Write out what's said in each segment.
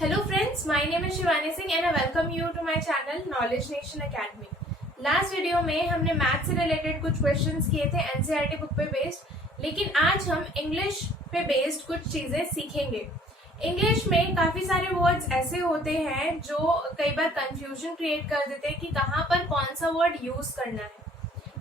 Hello friends, my name is Shivani Singh and I welcome you to my channel Knowledge Nation Academy. Last video में हमने math से related कुछ questions किए थे NCERT book पे based, लेकिन आज हम इंग्लिश पे बेस्ड कुछ चीजें सीखेंगे। इंग्लिश में काफी सारे वर्ड्स ऐसे होते हैं जो कई बार कंफ्यूजन क्रिएट कर देते हैं कि कहाँ पर कौन सा वर्ड यूज करना है।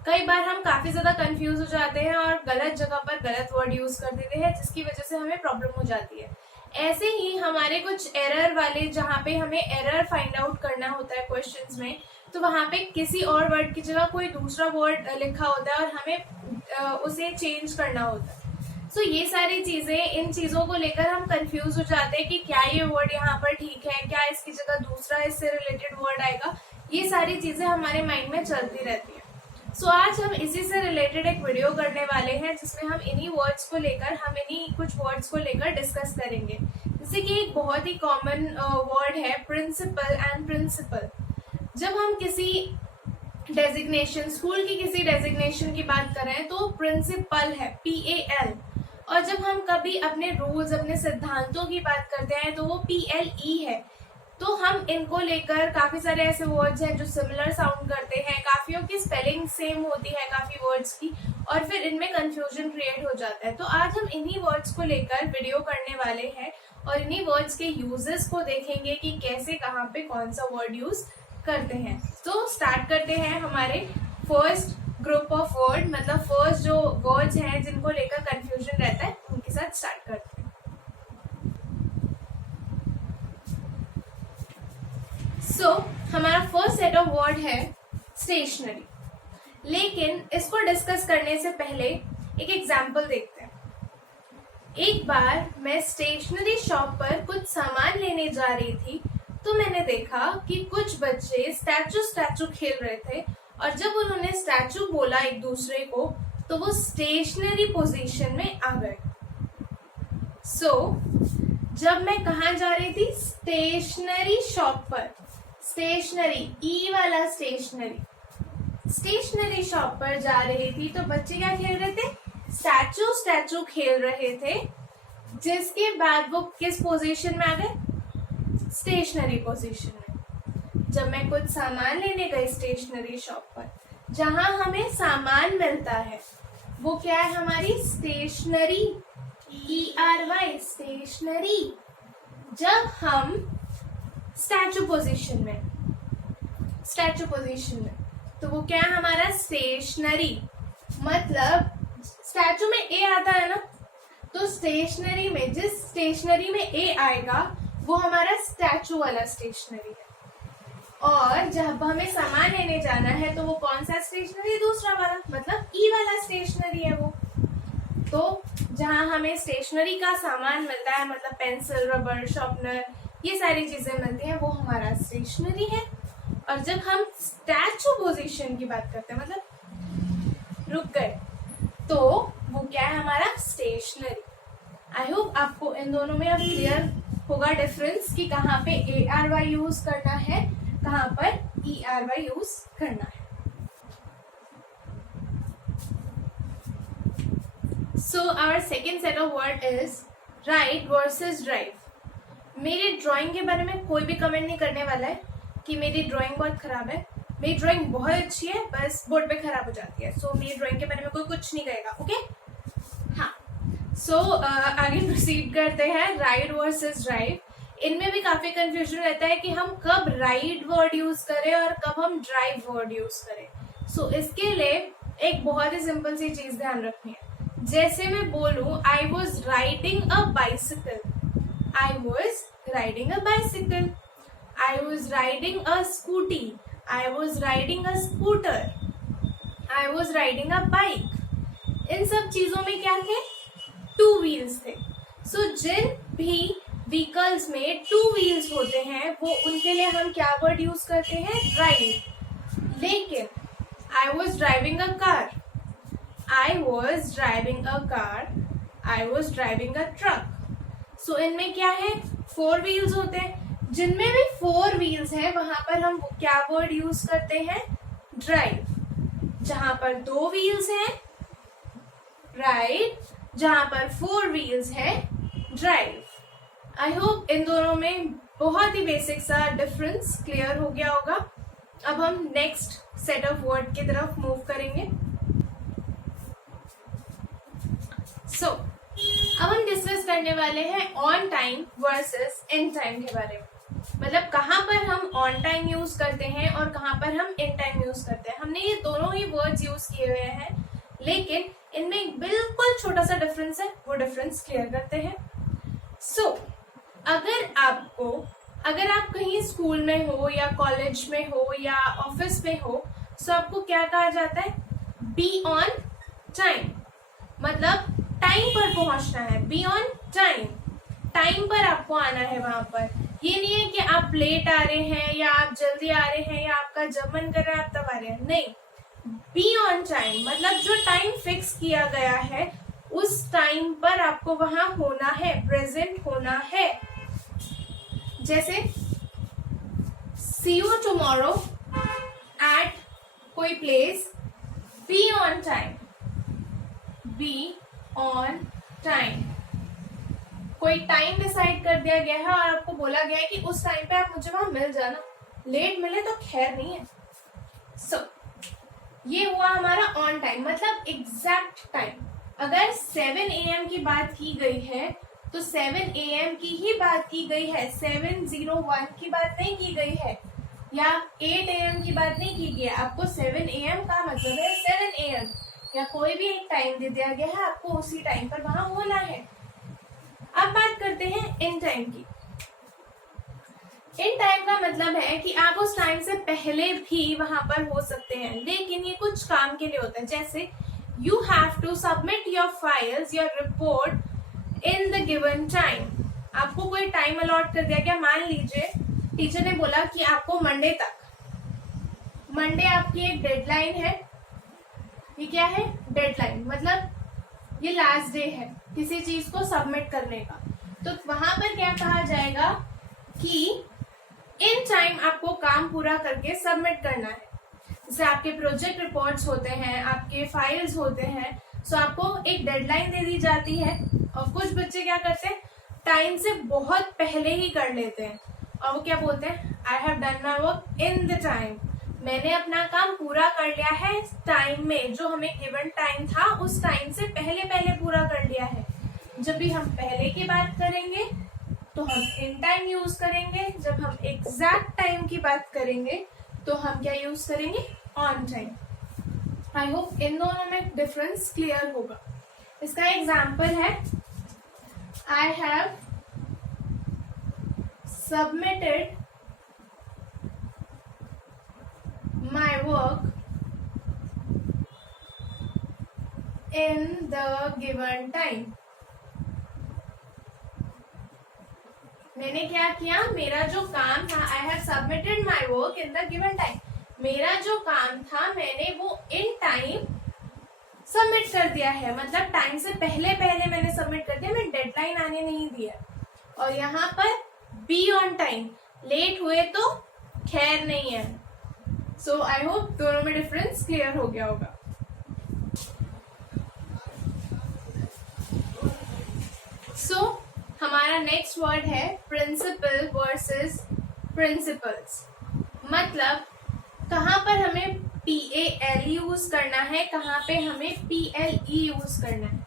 कई बार हम काफी ज्यादा कंफ्यूज हो जाते हैं और गलत जगह पर गलत वर्ड यूज कर देते हैं, जिसकी वजह से हमें प्रॉब्लम हो जाती है। ऐसे ही हमारे कुछ एरर वाले, जहाँ पे हमें एरर फाइंड आउट करना होता है क्वेश्चंस में, तो वहाँ पे किसी और वर्ड की जगह कोई दूसरा वर्ड लिखा होता है और हमें उसे चेंज करना होता है। सो ये सारी चीजें, इन चीजों को लेकर हम कंफ्यूज हो जाते हैं कि क्या ये वर्ड यहाँ पर ठीक है, क्या इसकी जगह दूसरा इससे रिलेटेड वर्ड आएगा। ये सारी चीजें हमारे माइंड में चलती रहती है। सो आज हम इसी से रिलेटेड एक वीडियो करने वाले हैं, जिसमें हम इन्हीं वर्ड्स को लेकर, हम इन्हीं कुछ वर्ड्स को लेकर डिस्कस करेंगे। जैसे कि एक बहुत ही कॉमन वर्ड है प्रिंसिपल एंड प्रिंसिपल। जब हम किसी डेजिग्नेशन, स्कूल की किसी डेजिग्नेशन की बात करें तो प्रिंसिपल है PAL, और जब हम कभी अपने रूल्स, अपने सिद्धांतों की बात करते हैं तो वो PLE है। तो हम इनको लेकर काफी सारे ऐसे वर्ड्स हैं जो सिमिलर साउंड करते हैं, काफियों की स्पेलिंग सेम होती है काफी वर्ड्स की, और फिर इनमें कंफ्यूजन क्रिएट हो जाता है। तो आज हम इन्हीं वर्ड्स को लेकर वीडियो करने वाले हैं और इन्हीं वर्ड्स के यूजेस को देखेंगे कि कैसे, कहाँ पे कौन सा वर्ड यूज करते हैं। तो स्टार्ट करते हैं हमारे फर्स्ट ग्रुप ऑफ वर्ड, मतलब फर्स्ट जो वर्ड्स हैं जिनको लेकर कंफ्यूजन रहता है, उनके साथ स्टार्ट करते हैं। सो हमारा फर्स्ट सेट ऑफ वर्ड है स्टेशनरी। लेकिन इसको डिस्कस करने से पहले एक एग्जाम्पल देखते हैं। एक बार मैं स्टेशनरी शॉप पर कुछ सामान लेने जा रही थी, तो मैंने देखा कि कुछ बच्चे स्टैचू खेल रहे थे, और जब उन्होंने स्टैचू बोला एक दूसरे को, तो वो स्टेशनरी पोजीशन में आ गए। जब मैं कहाँ जा रही थी? स्टेशनरी शॉप पर। स्टेशनरी, ई वाला स्टेशनरी शॉप पर जा रही थी, तो बच्चे क्या खेल रहे थे? स्टैचू खेल रहे थे। जिसके बाद वो किस पोजीशन में आ गए? स्टेशनरी पोजीशन में। जब मैं कुछ सामान लेने गई स्टेशनरी शॉप पर, जहां हमें सामान मिलता है, वो क्या है? हमारी स्टेशनरी, ERY, स्टेशनरी। जब हम स्टैचू पोजीशन में, तो वो क्या है? हमारा स्टेशनरी। मतलब स्टैचू में ए आता है ना, तो स्टेशनरी में, जिस स्टेशनरी में ए आएगा वो हमारा स्टैचू वाला स्टेशनरी है। और जब हमें सामान लेने जाना है तो वो कौन सा स्टेशनरी? दूसरा वाला, मतलब ई वाला स्टेशनरी है वो। तो जहां हमें स्टेशनरी का सामान मिलता है, मतलब पेंसिल, रबर, शार्पनर, ये सारी चीजें मिलती हैं, वो हमारा स्टेशनरी है। और जब हम स्टैचू पोजीशन की बात करते हैं, मतलब रुक गए, तो वो क्या है? हमारा स्टेशनरी। आई होप आपको इन दोनों में अब क्लियर होगा डिफरेंस कि कहाँ पे ARY यूज करना है, कहाँ पर ERY यूज करना है। So our second set of word is write versus drive. मेरी ड्राइंग के बारे में कोई भी कमेंट नहीं करने वाला है कि मेरी ड्राइंग बहुत खराब है। मेरी ड्राइंग बहुत अच्छी है, बस बोर्ड पे खराब हो जाती है। सो मेरी ड्राइंग के बारे में कोई कुछ नहीं कहेगा, ओके? हाँ। आगे प्रोसीड करते हैं। Right versus drive. इनमें भी काफी कंफ्यूजन रहता है कि हम कब राइट वर्ड यूज करें और कब हम ड्राइव वर्ड यूज करें। इसके लिए एक बहुत ही सिंपल सी चीज ध्यान रखनी है। जैसे मैं बोलूं I was riding a bicycle, I was riding a bicycle. I was riding a scooty. I was riding a scooter. I was riding a bike. इन सब चीजों में क्या थे? 2 wheels थे। जिन भी व्हीकल्स में 2 wheels होते हैं, वो उनके लिए हम क्या वर्ड यूज करते हैं? ड्राइव। लेकिन I was driving a car. I was driving a car. I was driving a truck. इनमें क्या है? 4 wheels होते हैं। जिनमें भी 4 wheels है, वहां पर हम क्या वर्ड यूज करते हैं? ड्राइव। जहां पर 2 wheels है, राइट, जहां पर 4 wheels है, ड्राइव। आई होप इन दोनों में बहुत ही बेसिक सा डिफरेंस क्लियर हो गया होगा। अब हम नेक्स्ट सेट ऑफ वर्ड की तरफ मूव करेंगे। अब हम डिस्कस करने वाले हैं on time versus in time के बारे में। मतलब कहाँ पर हम ऑन टाइम यूज करते हैं और कहाँ पर हम इन टाइम यूज करते हैं। हमने ये दोनों ही वर्ड्स यूज किए हुए हैं, लेकिन इनमें एक बिल्कुल छोटा सा डिफरेंस है, वो डिफरेंस क्लियर करते हैं। अगर आप कहीं स्कूल में हो या कॉलेज में हो या ऑफिस में हो, तो आपको क्या कहा जाता है? बी ऑन टाइम, मतलब टाइम पर पहुंचना है। बी ऑन टाइम, टाइम पर आपको आना है वहां पर। ये नहीं है कि आप लेट आ रहे हैं या आप जल्दी आ रहे हैं या आपका जब मन कर रहा है आप तब आ रहे हैं, नहीं। बी ऑन टाइम मतलब जो टाइम फिक्स किया गया है उस टाइम पर आपको वहां होना है, प्रेजेंट होना है। जैसे सी यू टुमारो एट कोई place, be on time, be on time. कोई टाइम डिसाइड कर दिया गया है और आपको बोला गया है कि उस टाइम पे आप मुझे वहां मिल जाना, लेट मिले तो खैर नहीं है। ये हुआ हमारा ऑन टाइम, मतलब एग्जैक्ट टाइम। अगर 7 AM की बात की गई है तो 7 AM की ही बात की गई है, 7:01 की बात नहीं की गई है या 8 AM की बात नहीं की गई है। आपको 7 AM का मतलब है 7 AM, या कोई भी एक टाइम दे दिया गया है, आपको उसी टाइम पर वहां होना है। अब बात करते हैं इन टाइम की। इन टाइम का मतलब है कि आप उस टाइम से पहले भी वहां पर हो सकते हैं, लेकिन ये कुछ काम के लिए होता है। जैसे you have to submit your files, your report in the given time. आपको कोई टाइम अलॉट कर दिया गया, मान लीजिए टीचर ने बोला कि आपको मंडे आपकी एक डेडलाइन है। ये क्या है? डेडलाइन, मतलब ये लास्ट डे है किसी चीज को सबमिट करने का। तो वहां पर क्या कहा जाएगा कि इन टाइम आपको काम पूरा करके सबमिट करना है। जैसे आपके प्रोजेक्ट रिपोर्ट्स होते हैं, आपके फाइल्स होते हैं, सो आपको एक डेडलाइन दे दी जाती है और कुछ बच्चे क्या करते हैं, टाइम से बहुत पहले ही कर लेते हैं और वो क्या बोलते हैं, I have done my work in the time. मैंने अपना काम पूरा कर लिया है टाइम में, जो हमें गिवन टाइम था उस टाइम से पहले पूरा कर लिया है। जब भी हम पहले की बात करेंगे तो हम इन टाइम यूज करेंगे, जब हम एग्जैक्ट टाइम की बात करेंगे तो हम क्या यूज करेंगे? On time. आई होप इन दोनों में डिफरेंस क्लियर होगा। इसका एग्जाम्पल है, I have submitted my work in the given time। मैंने क्या किया? मेरा जो काम था, I have submitted my work in the given time। मेरा जो काम था मैंने वो इन टाइम सबमिट कर दिया है, मतलब टाइम से पहले मैंने सबमिट कर दिया, मैं डेडलाइन आने नहीं दिया। और यहाँ पर बी ऑन टाइम, लेट हुए तो खैर नहीं है। सो आई होप दोनों में डिफरेंस क्लियर हो गया होगा। हमारा नेक्स्ट वर्ड है प्रिंसिपल वर्सेस प्रिंसिपल्स। मतलब कहाँ पर हमें PAL यूज करना है, कहाँ पे हमें PLE यूज करना है।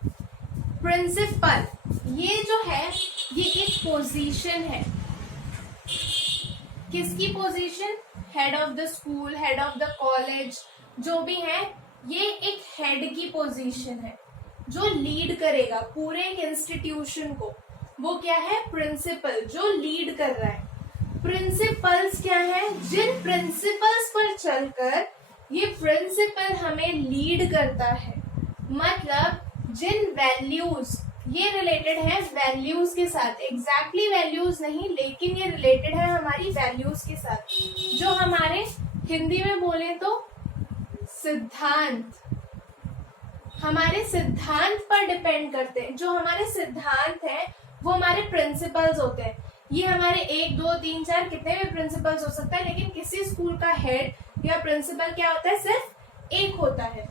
प्रिंसिपल ये जो है ये एक पोजीशन है। किसकी position? Head of the school, head of the college, जो भी है ये एक हेड की पोजीशन है जो लीड करेगा पूरे इंस्टीट्यूशन को। वो क्या है? प्रिंसिपल, जो लीड कर रहा है। प्रिंसिपल्स क्या है? जिन प्रिंसिपल्स पर चलकर ये प्रिंसिपल हमें लीड करता है। मतलब जिन वैल्यूज, ये रिलेटेड है वैल्यूज के साथ, एग्जैक्टली वैल्यूज नहीं लेकिन ये रिलेटेड है हमारी वैल्यूज के साथ, जो हमारे हिंदी में बोले तो सिद्धांत, हमारे सिद्धांत पर डिपेंड करते हैं। जो हमारे सिद्धांत हैं वो हमारे प्रिंसिपल्स होते हैं। ये हमारे 1 2 3 4 कितने भी प्रिंसिपल्स हो सकता है, लेकिन किसी स्कूल का हेड या प्रिंसिपल क्या होता है? सिर्फ एक होता है।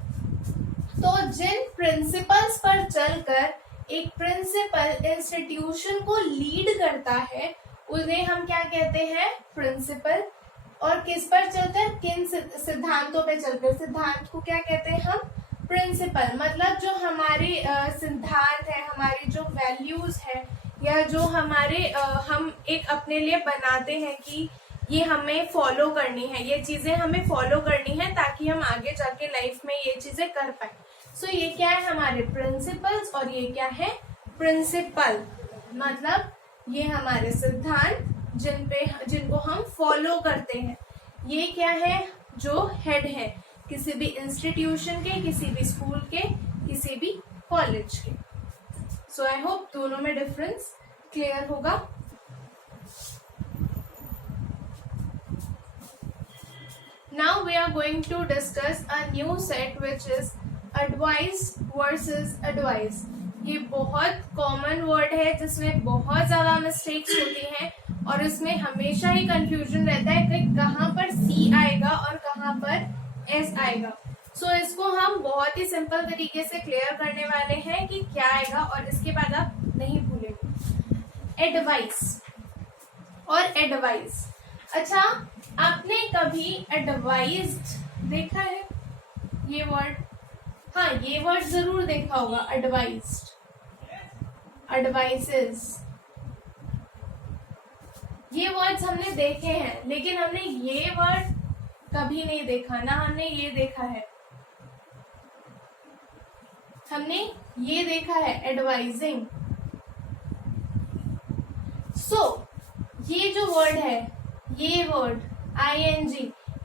तो जिन प्रिंसिपल्स पर चलकर एक प्रिंसिपल इंस्टीट्यूशन को लीड करता है उन्हें हम क्या कहते हैं, प्रिंसिपल। और किस पर चलकर, किन सिद्धांतों पे चलकर, सिद्धांत को क्या कहते हैं हम, प्रिंसिपल। मतलब जो हमारे सिद्धांत है, हमारी जो वैल्यूज है, या जो हमारे हम एक अपने लिए बनाते हैं कि ये हमें फॉलो करनी है, ये चीजें हमें फॉलो करनी है ताकि हम आगे जाके लाइफ में ये चीजें कर पाए। सो ये क्या है, हमारे प्रिंसिपल्स, और ये क्या है, प्रिंसिपल। मतलब ये हमारे सिद्धांत जिनको हम फॉलो करते हैं। ये क्या है, जो हेड है किसी भी इंस्टीट्यूशन के, किसी भी स्कूल के, किसी भी कॉलेज के। सो आई होप दोनों में डिफरेंस क्लियर होगा। Now we are going to discuss a new set which is advice versus advice. ये बहुत कॉमन वर्ड है जिसमें बहुत ज्यादा मिस्टेक्स होती हैं और इसमें हमेशा ही कंफ्यूजन रहता है कि कहाँ पर C आएगा और कहाँ पर S आएगा। सो इसको हम बहुत ही सिंपल तरीके से क्लियर करने वाले हैं कि क्या आएगा, और इसके बाद आप नहीं भूलेंगे। एडवाइस और एडवाइस। अच्छा, आपने कभी एडवाइज्ड देखा है ये वर्ड? हाँ, ये वर्ड जरूर देखा होगा, एडवाइज्ड, एडवाइसेस। ये वर्ड्स हमने देखे हैं, लेकिन हमने ये वर्ड कभी नहीं देखा ना। हमने ये देखा है, हमने ये देखा है, एडवाइजिंग। सो ये जो वर्ड है, ये वर्ड ing,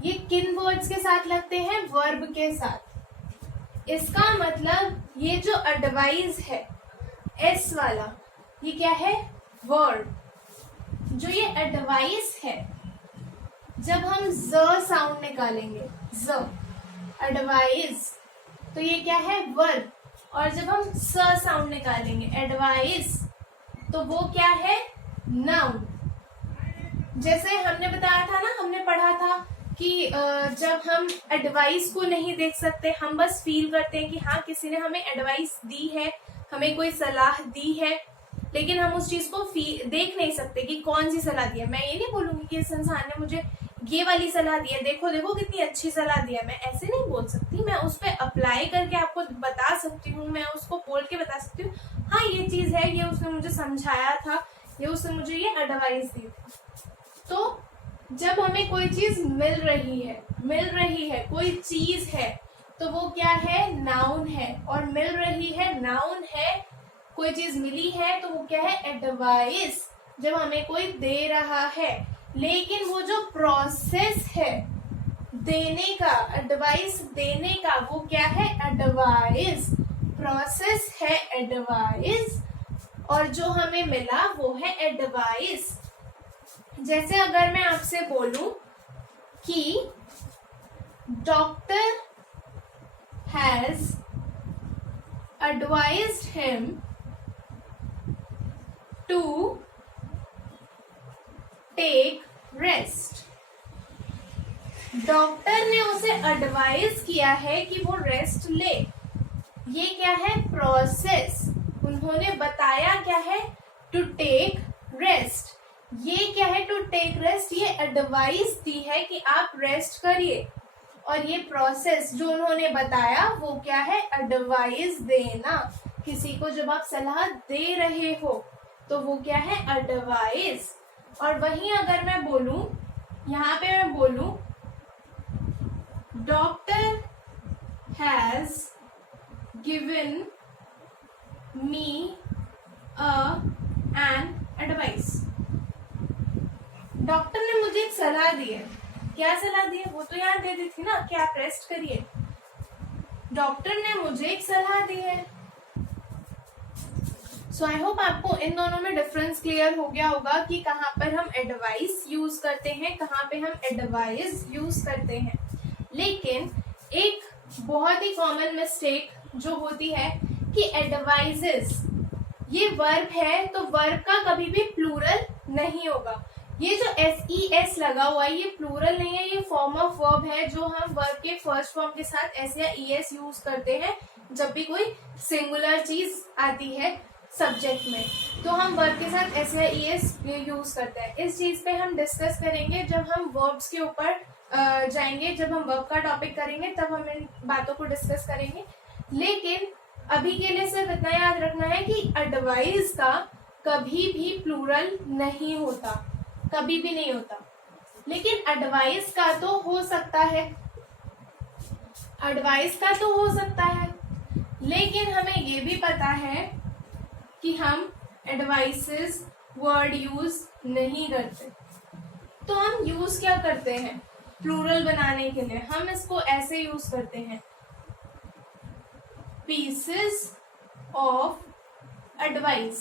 ये किन वर्ड्स के साथ लगते हैं, वर्ब के साथ। इसका मतलब ये जो एडवाइस है, एस वाला, ये क्या है, वर्ड। जो ये एडवाइस है, जब हम ज साउंड निकालेंगे, ज, एडवाइस, तो ये क्या है, वर्ब। और जब हम स साउंड निकालेंगे, एडवाइस, तो वो क्या है, नाउन। जैसे हमने बताया था ना, हमने पढ़ा था कि जब हम एडवाइस को नहीं देख सकते, हम बस फील करते हैं कि हाँ किसी ने हमें एडवाइस दी है, हमें कोई सलाह दी है, लेकिन हम उस चीज को देख नहीं सकते कि कौन सी सलाह दी है। मैं ये नहीं बोलूंगी कि इस इंसान ने मुझे ये वाली सलाह दी है, देखो देखो कितनी अच्छी सलाह दी है, मैं ऐसे नहीं बोल सकती। मैं उस पर अप्लाई करके आपको बता सकती हूँ, मैं उसको बोल के बता सकती हूँ, हाँ ये चीज है, ये उसने मुझे समझाया था, ये उसने मुझे ये एडवाइस दी थी। तो जब हमें कोई चीज मिल रही है, कोई चीज है, तो वो क्या है, नाउन है। और मिल रही है, नाउन है। कोई चीज मिली है तो वो क्या है, एडवाइस, जब हमें कोई दे रहा है। लेकिन वो जो प्रोसेस है देने का, एडवाइस देने का, वो क्या है, एडवाइस, प्रोसेस है एडवाइस, और जो हमें मिला वो है एडवाइस। जैसे अगर मैं आपसे बोलूं कि doctor has advised him to take rest. Doctor ने उसे एडवाइज किया है कि वो रेस्ट ले। ये क्या है, प्रोसेस। उन्होंने बताया क्या है, टू टेक रेस्ट। ये क्या है, टू टेक रेस्ट, ये एडवाइस दी है कि आप रेस्ट करिए। और ये प्रोसेस जो उन्होंने बताया वो क्या है, एडवाइस देना। किसी को जब आप सलाह दे रहे हो तो वो क्या है, एडवाइस। और वहीं अगर मैं बोलूं, यहाँ पे मैं बोलूं doctor has given me an advice. Doctor ने मुझे एक सलाह दी है। क्या सलाह दी है, वो तो यहाँ दे दी थी ना कि आप रेस्ट करिए। डॉक्टर ने मुझे एक सलाह दी है। सो आई होप आपको इन दोनों में डिफरेंस क्लियर हो गया होगा कि कहाँ पर हम एडवाइस यूज करते हैं, कहाँ पे हम एडवाइस यूज करते हैं। लेकिन एक बहुत ही कॉमन मिस्टेक जो होती है कि एडवाइजेस, ये वर्ब है तो वर्ब का कभी भी प्लूरल नहीं होगा। ये जो SES लगा हुआ है ये प्लूरल नहीं है, ये फॉर्म ऑफ वर्ब है जो हम वर्ब के फर्स्ट फॉर्म के साथ S या ES यूज करते हैं जब भी कोई सिंगुलर चीज आती है सब्जेक्ट में। तो हम वर्ब के साथ एस या ईएस यूज करते हैं। इस चीज पे हम डिस्कस करेंगे जब हम वर्ब्स के ऊपर जाएंगे, जब हम वर्ब का टॉपिक करेंगे तब हम इन बातों को डिस्कस करेंगे। लेकिन अभी के लिए सिर्फ इतना याद रखना है कि एडवाइस का कभी भी प्लूरल नहीं होता, कभी भी नहीं होता। लेकिन एडवाइस का तो हो सकता है, एडवाइस का तो हो सकता है, लेकिन हमें ये भी पता है कि हम एडवाइसेस वर्ड यूज नहीं करते। तो हम यूज क्या करते हैं प्लूरल बनाने के लिए? हम इसको ऐसे यूज करते हैं, पीसेस ऑफ एडवाइस।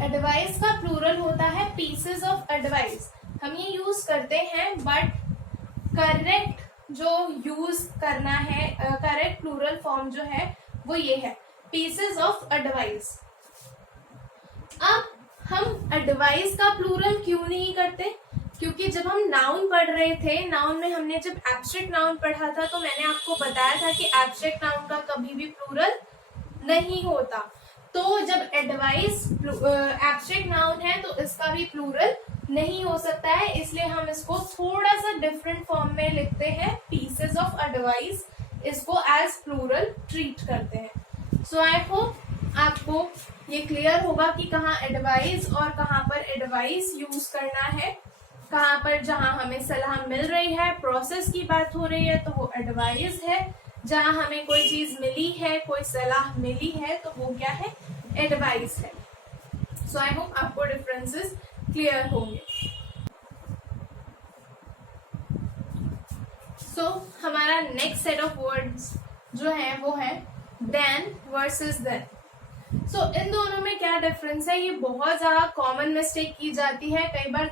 एडवाइस का प्लूरल होता है पीसेस ऑफ एडवाइस। हम ये यूज करते हैं, बट करेक्ट जो यूज करना है, करेक्ट प्लूरल फॉर्म जो है वो ये है, पीसेस ऑफ एडवाइस। अब हम एडवाइस का प्लूरल क्यों नहीं करते? क्योंकि जब हम नाउन पढ़ रहे थे, नाउन में हमने जब एब्स्ट्रैक्ट नाउन पढ़ा था तो मैंने आपको बताया था कि एब्स्ट्रैक्ट नाउन का कभी भी प्लूरल नहीं होता। तो जब एडवाइस एब्स्ट्रैक्ट नाउन है तो इसका भी प्लूरल नहीं हो सकता है, इसलिए हम इसको थोड़ा सा डिफरेंट फॉर्म में लिखते हैं, पीसेस ऑफ एडवाइस। इसको एज प्लूरल ट्रीट करते हैं। सो आई होप आपको ये क्लियर होगा कि कहाँ एडवाइस और कहाँ पर एडवाइस यूज करना है। कहाँ पर जहाँ हमें सलाह मिल रही है, प्रोसेस की बात हो रही है तो वो एडवाइस है। जहाँ हमें कोई चीज मिली है, कोई सलाह मिली है तो वो क्या है? एडवाइस है। सो आई होप आपको डिफरेंसेस क्लियर होंगे। सो हमारा नेक्स्ट सेट ऑफ वर्ड्स जो है वो है देन वर्सेस देन। सो इन दोनों में क्या डिफरेंस है? ये बहुत ज्यादा कॉमन मिस्टेक की जाती है। कई बार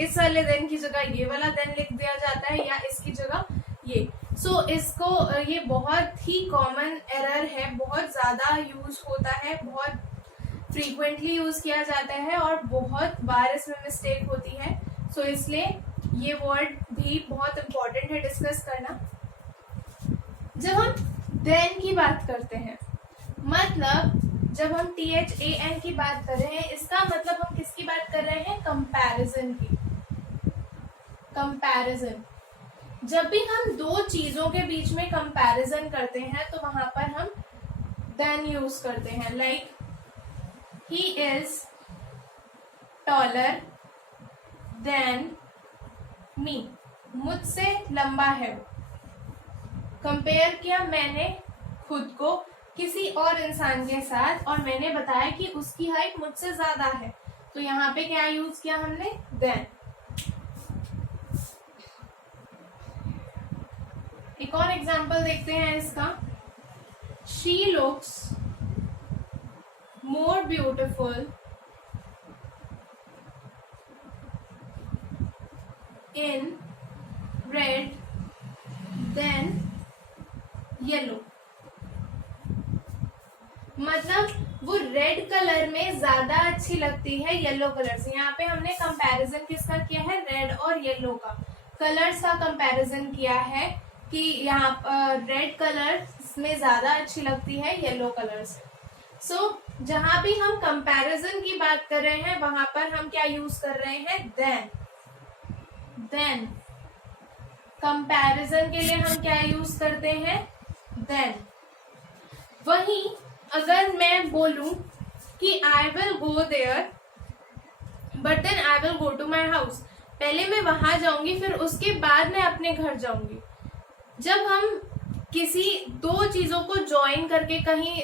इस वाले देन की जगह ये वाला देन लिख दिया जाता है या इसकी जगह ये। सो इसको ये बहुत ही कॉमन एरर है, बहुत ज्यादा यूज होता है, बहुत फ्रीक्वेंटली यूज किया जाता है और बहुत बार इसमें मिस्टेक होती है। सो इसलिए ये वर्ड भी बहुत इंपॉर्टेंट है डिस्कस करना। जब हम देन की बात करते हैं, मतलब जब हम THAN की बात कर रहे हैं, इसका मतलब हम किसकी बात कर रहे हैं? कंपैरिजन की। कंपैरिजन, जब भी हम दो चीजों के बीच में कंपैरिजन करते हैं तो वहां पर हम देन यूज करते हैं। Like he is taller than me, मुझसे लंबा है वो। कंपेयर किया मैंने खुद को किसी और इंसान के साथ और मैंने बताया कि उसकी हाइट मुझसे ज्यादा है, तो यहाँ पे क्या यूज किया हमने? देन। एक और एग्जांपल देखते हैं इसका। She looks more beautiful in red then yellow. मतलब वो रेड कलर में ज्यादा अच्छी लगती है येलो कलर से। यहाँ पे हमने कंपैरिजन किसका किया है? रेड और येलो का, कलर्स का कंपैरिजन किया है कि यहाँ रेड कलर में ज्यादा अच्छी लगती है येलो कलर से। सो जहां भी हम कंपैरिजन की बात कर रहे हैं वहां पर हम क्या यूज कर रहे हैं? देन। देन कंपैरिजन के लिए हम क्या यूज करते हैं? देन। वहीं अगर मैं बोलूं कि I will go there but then I will go to my house, पहले मैं वहां जाऊंगी फिर उसके बाद मैं अपने घर जाऊंगी। जब हम किसी दो चीजों को ज्वाइन करके कहीं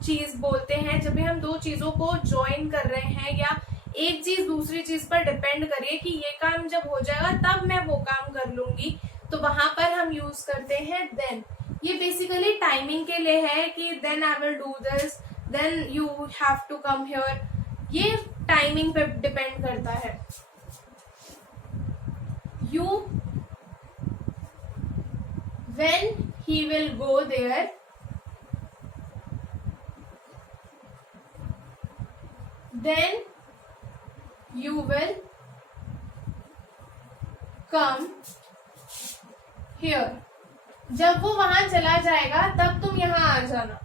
चीज बोलते हैं, जब भी हम दो चीजों को ज्वाइन कर रहे हैं या एक चीज दूसरी चीज पर डिपेंड करिए कि ये काम जब हो जाएगा तब मैं वो काम कर लूंगी, तो वहां पर हम यूज करते हैं देन। ये बेसिकली टाइमिंग के लिए है कि then I will do this, then you have to come here. ये टाइमिंग पे डिपेंड करता है। You when he will go there, then you will come here. जब वो वहां चला जाएगा तब तुम यहाँ आ जाना।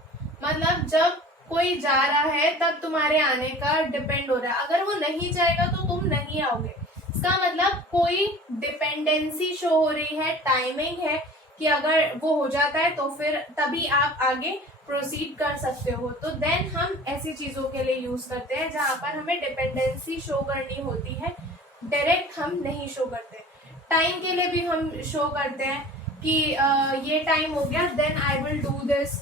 मतलब जब कोई जा रहा है तब तुम्हारे आने का डिपेंड हो रहा है। अगर वो नहीं जाएगा तो तुम नहीं आओगे। इसका मतलब कोई डिपेंडेंसी शो हो रही है, टाइमिंग है कि अगर वो हो जाता है तो फिर तभी आप आगे प्रोसीड कर सकते हो। तो देन हम ऐसी चीजों के लिए यूज करते हैं जहां पर हमें डिपेंडेंसी शो करनी होती है, डायरेक्ट हम नहीं शो करते। टाइम के लिए भी हम शो करते हैं कि ये टाइम हो गया, then I will do this,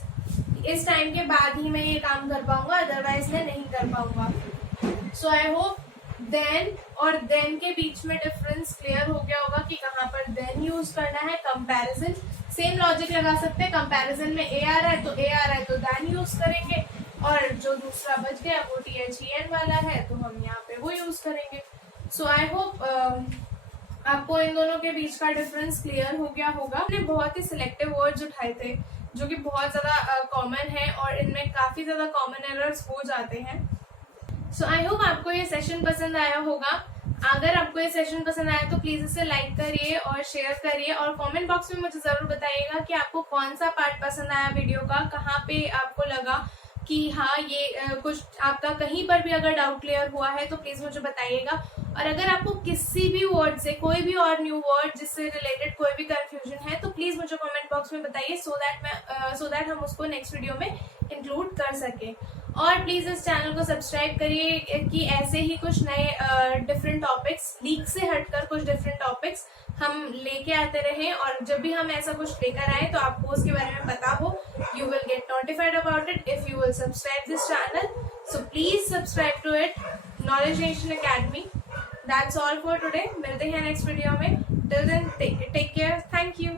इस टाइम के बाद ही मैं ये काम कर पाऊंगा, अदरवाइज मैं नहीं कर पाऊंगा। सो आई होप देन और देन के बीच में डिफरेंस क्लियर हो गया होगा कि कहाँ पर देन यूज करना है। कंपैरिजन सेम लॉजिक लगा सकते हैं, कंपैरिजन में ए आ रहा है तो देन यूज करेंगे, और जो दूसरा बच गया वो THEN वाला है तो हम यहाँ पे वो यूज करेंगे। सो आई होप आपको इन दोनों के बीच का डिफरेंस क्लियर हो गया होगा। हमने बहुत ही सिलेक्टिव वर्ड्स उठाए थे जो कि बहुत ज्यादा कॉमन है और इनमें काफी ज्यादा कॉमन एरर्स हो जाते हैं। सो आई होप आपको ये सेशन पसंद आया होगा। अगर आपको ये सेशन पसंद आया तो प्लीज इसे लाइक करिए और शेयर करिए, और कमेंट बॉक्स में मुझे जरूर बताइएगा कि आपको कौन सा पार्ट पसंद आया वीडियो का, कहाँ पे आपको लगा कि हाँ ये कुछ आपका कहीं पर भी अगर डाउट क्लियर हुआ है तो प्लीज मुझे बताइएगा। और अगर आपको किसी भी वर्ड से कोई भी और न्यू वर्ड जिससे रिलेटेड कोई भी कंफ्यूजन है तो प्लीज मुझे कमेंट बॉक्स में बताइए, सो दैट हम उसको नेक्स्ट वीडियो में इंक्लूड कर सकें। और प्लीज इस चैनल को सब्सक्राइब करिए कि ऐसे ही कुछ नए डिफरेंट टॉपिक्स, लीक से हटकर कुछ डिफरेंट टॉपिक्स हम लेके आते रहें, और जब भी हम ऐसा कुछ लेकर आए तो आपको उसके बारे में पता हो। You will get notified about it if you will subscribe this channel, so please subscribe to it, knowledge nation academy. That's all for today. मिलते हैं नेक्स्ट वीडियो में। Till then take care, thank you.